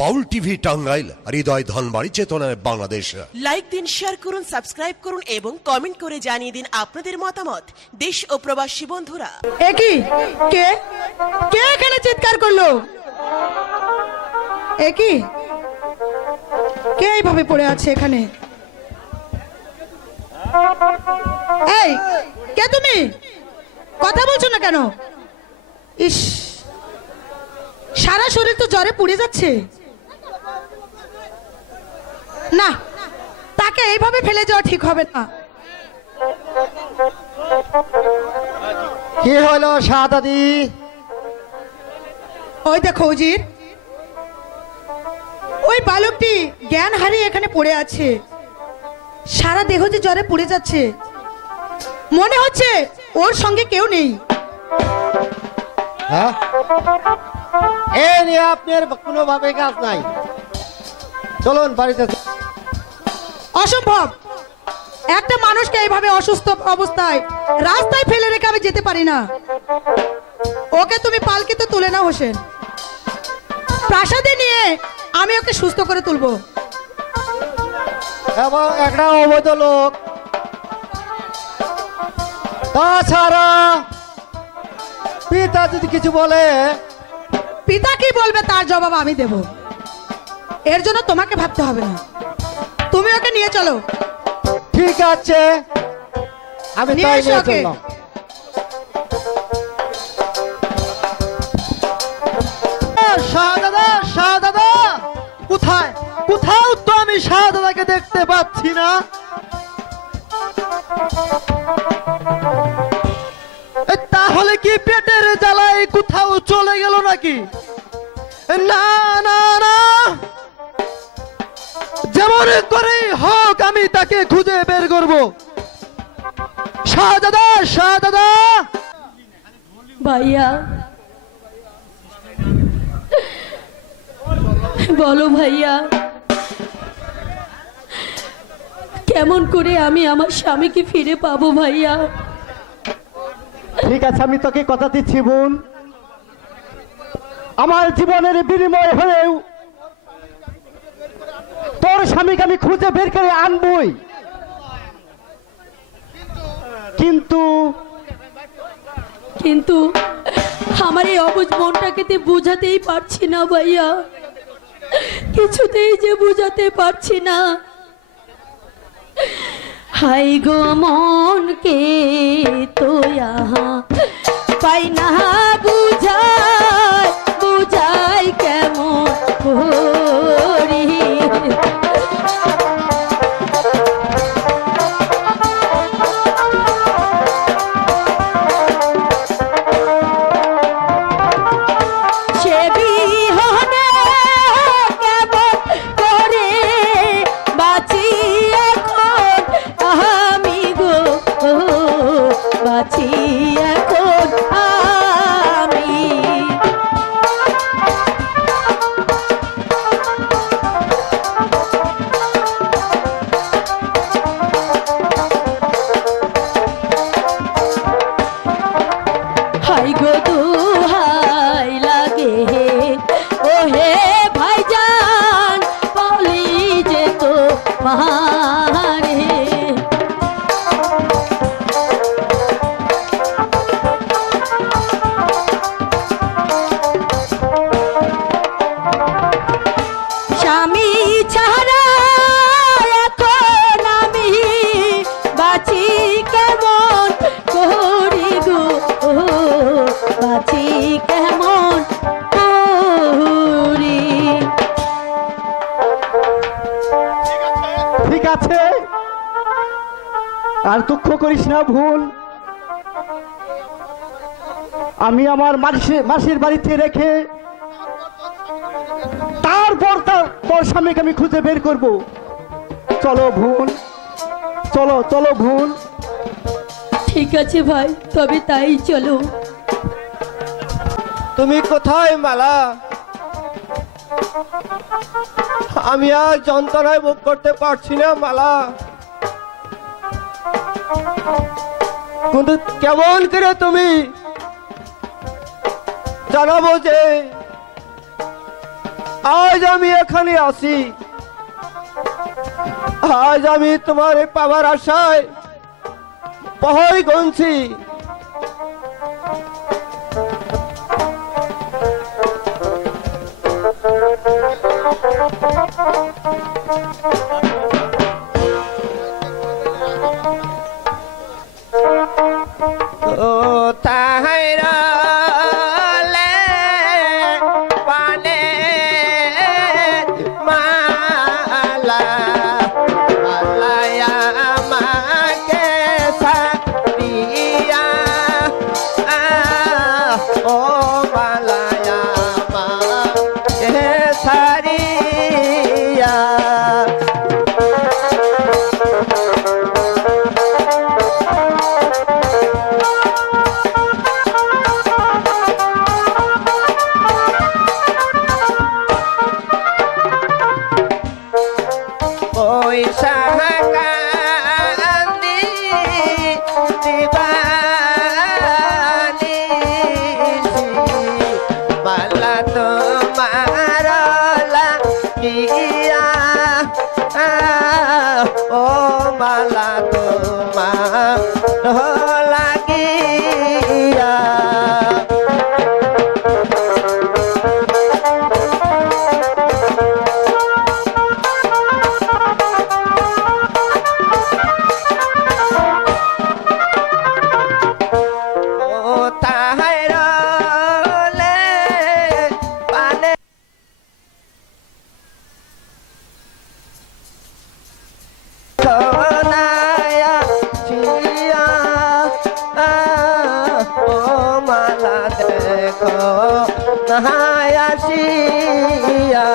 বাউল TV Tangail হৃদয় ধনবাড়ি চেতনায় Bangladesh. Like দিন share করুন সাবস্ক্রাইব করুন এবং কমেন্ট করে জানিয়ে দিন আপনাদের মতামত। দেশ ও প্রবাসী বন্ধুরা। একই কে? কে? এখানে চিৎকার করল? একই কে এইভাবে পড়ে আছে এখানে? এই কে তুমি? কথা বলছো না কেন? ইস সারা শরীর তো জ্বরে পুড়ে যাচ্ছে। না তাকে এইভাবে ফেলে যাওয়া ঠিক হবে না। কি হলো শাহদাদি ওই দেখো উজির ওই বালকটি জ্ঞান হারিয়ে এখানে পড়ে আছে। সারা দেহ যে জ্বরে পুড়ে যাচ্ছে। মনে হচ্ছে ওর সঙ্গে কেউ নেই। হ্যাঁ? এ নিয়ে আপনার কোনোভাবে কাজ নাই। চলুন বাড়িতে অসম্ভব। একটা মানুষকে এইভাবে অসুস্থ অবস্থায় রাস্তায় ফেলে রেখে আমি যেতে পারি না। ওকে তুমি পালকিতে তুলে নাও হোসেন। প্রাসাদে নিয়ে আমি ওকে সুস্থ করে তুলবো। এবং একটা অবৈধ লোক। তাছাড়া পিতা যদি কিছু বলে পিতা কি বলবে তার জবাব আমি দেব। এর জন্য তোমাকে ভাবতে হবে না। তুমি নিয়ে চলো। ঠিক আছে। আমি নিয়ে এসো ওকে। চললাম। শাহদাদা শাহদাদা! কোথায়? কোথাও তো আমি শাহদাদাকে দেখতে পাচ্ছি না। তাহলে কি পেটের জ্বালায় কোথাও চলে গেল নাকি? না না না যেমন করেই হোক আমি তাকে খুঁজে বের করব। শাহদাদা শাহদাদা ভাইয়া বলো ভাইয়া কেমন করে আমি আমার স্বামীকে ফিরে পাবো ভাইয়া? ঠিক আছে আমি তোকে কথা দিচ্ছি বোন। আমার জীবনের বিনিময় হলেও তোর স্বামীকে আমি খুঁজে বের করে আনবই। কিন্তু কিন্তু আমার এই অবুজ মনটাকে তে বোঝাতেই পারছি না ভাইয়া। কিছুতেই যে বোঝাতে পারছি না। হাই গো মনকে তো পাই না বুঝাই हाँ আছে? আর দুঃখ করিস না ভুল। আমি আমার মাসির বাড়িতে রেখে তারপর তার তোর স্বামীকে আমি খুঁজে বের করব। চলো ভুল। চলো চলো ভুল। ঠিক আছে ভাই তবে তাই চলো। তুমি কোথায় মালা? আমি আর যন্ত্রণায় মুখ করতে পারছি না, মালা। কিন্তু কেমন করে তুমি জানাব যে আজ আমি এখানে আছি। আজ আমি তোমার পাওয়ার আশায় পহই গুনছি। Thank you. ওই ও মালা দেখো নাহায় আসিয়া